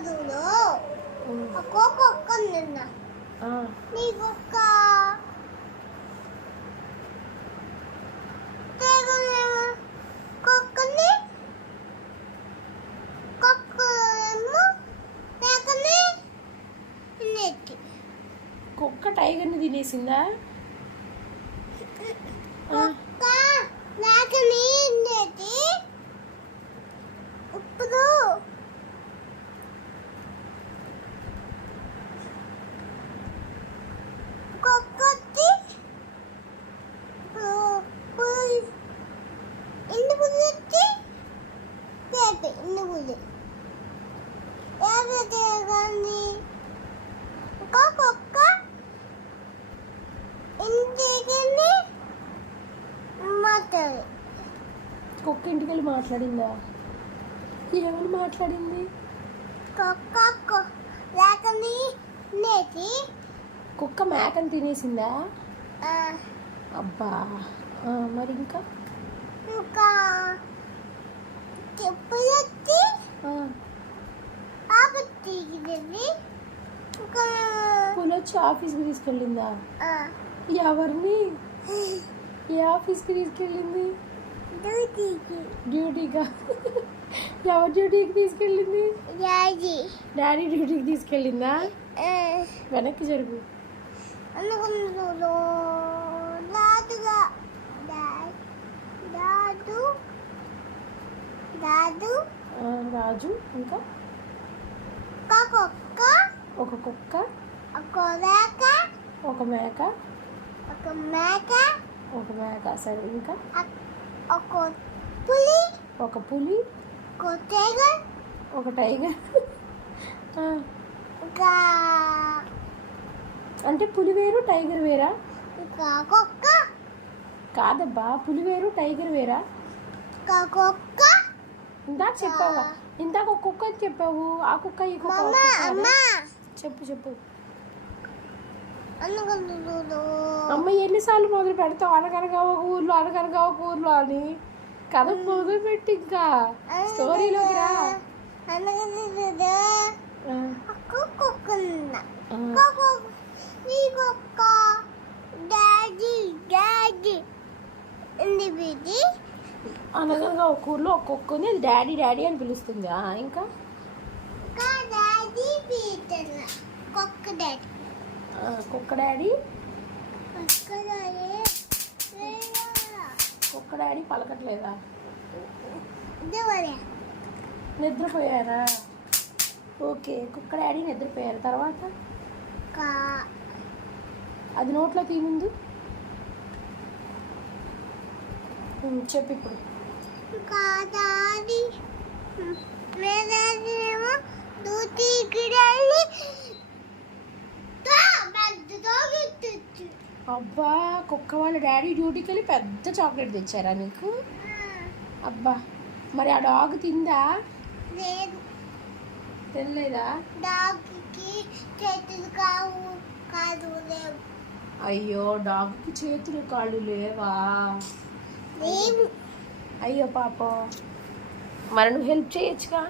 కుక్క ఆ, నీ కుక్క టైగర్ని తినేసిందా? కుక్క మేకని నెట్టి ఇప్పుడు కుక్క వచ్చి ఇప్పుడు పులి ఎన్ని పులి వచ్చి ఏదైతే కానీ ఒక కుక్క ఇంటికి మాట్లాడు కుక్క ఇంటికి వెళ్ళి మాట్లాడిందా? ఏమని మాట్లాడింది? కుక్క కు- లేకని నేటి కుక్క మేకని తినేసిందా? అబ్బా. మరి ఇంకా? ఇంకా చెప్పులు వచ్చి ఆ, వచ్చి ఆఫీస్కి తీసుకెళ్ళిందా? ఎవరిని? ఏ ఆఫీస్కి తీసుకెళ్ళింది? డ్యూటీగా ఎవరి డ్యూటీకి తీసుకెళ్ళింది? డాడీ. డ్యూటీకి తీసుకెళ్ళిందా? వెనక్కి జరుగు. రాజు ఇంకా? కుక్క ఒక కుక్క ఒక మేక ఒక మేక ఒక మేక ఒక మేక సరే ఇంకా? ఒక పులి ఒక పులి ఒక టైగర్ ఒక టైగర్. ఇంకా అంటే పులి వేరు టైగర్ వేరా? ఇంకా కుక్క. కాదబ్బా పులి వేరు టైగర్ వేరా? కుక్క. ఇందాక చెప్పావా? ఇందాక ఒక కుక్క అని చెప్పావు. ఆ కుక్క ఈ కుక్క? చెప్పు చెప్పు. అమ్మ ఎన్నిసార్లు మొదలు పెడతావు? అనగనగా ఒక ఊర్లో అనగనగా ఒక ఊర్లో అని. కథ మొదలు పెట్టి ఇంకా. స్టోరీలోకి రా. అనుకున్నాను ఆ, ఒక్క కుక్క ఉన్నా ఆ, నీకొక్క డాడీ డాడీ ఉంది బిడ్డి అనగనగా ఒక ఊర్లో ఒక కుక్క ఉంది అది డాడీ డాడీ అని పిలుస్తుంది. ఇంకా? కుక్క డాడీ కుక్క డాడీ. కుక్క డాడీ? పలకట్లేదా? నిద్రపోయారా? ఓకే కుక్క డాడీ నిద్రపోయారు. తర్వాత? కా. అది నోట్లో తీ ముందు ఉమ్, చెప్పు ఇప్పుడు. అబ్బా కుక్క వాళ్ళ డాడీ డ్యూటీకి వెళ్ళి పెద్ద చాక్లెట్ తెచ్చారా నీకు? అబ్బా మరి ఆ డాగ్ తిందా? లేదు. తినలేదా? డాగ్కి చేతులు కావు కాదు లేవు. అయ్యో డాగ్కి చేతులు కాళ్ళు లేవా? లేవు. అయ్యో పాపం. మరి నువ్వు హెల్ప్ చేయొచ్చుగా?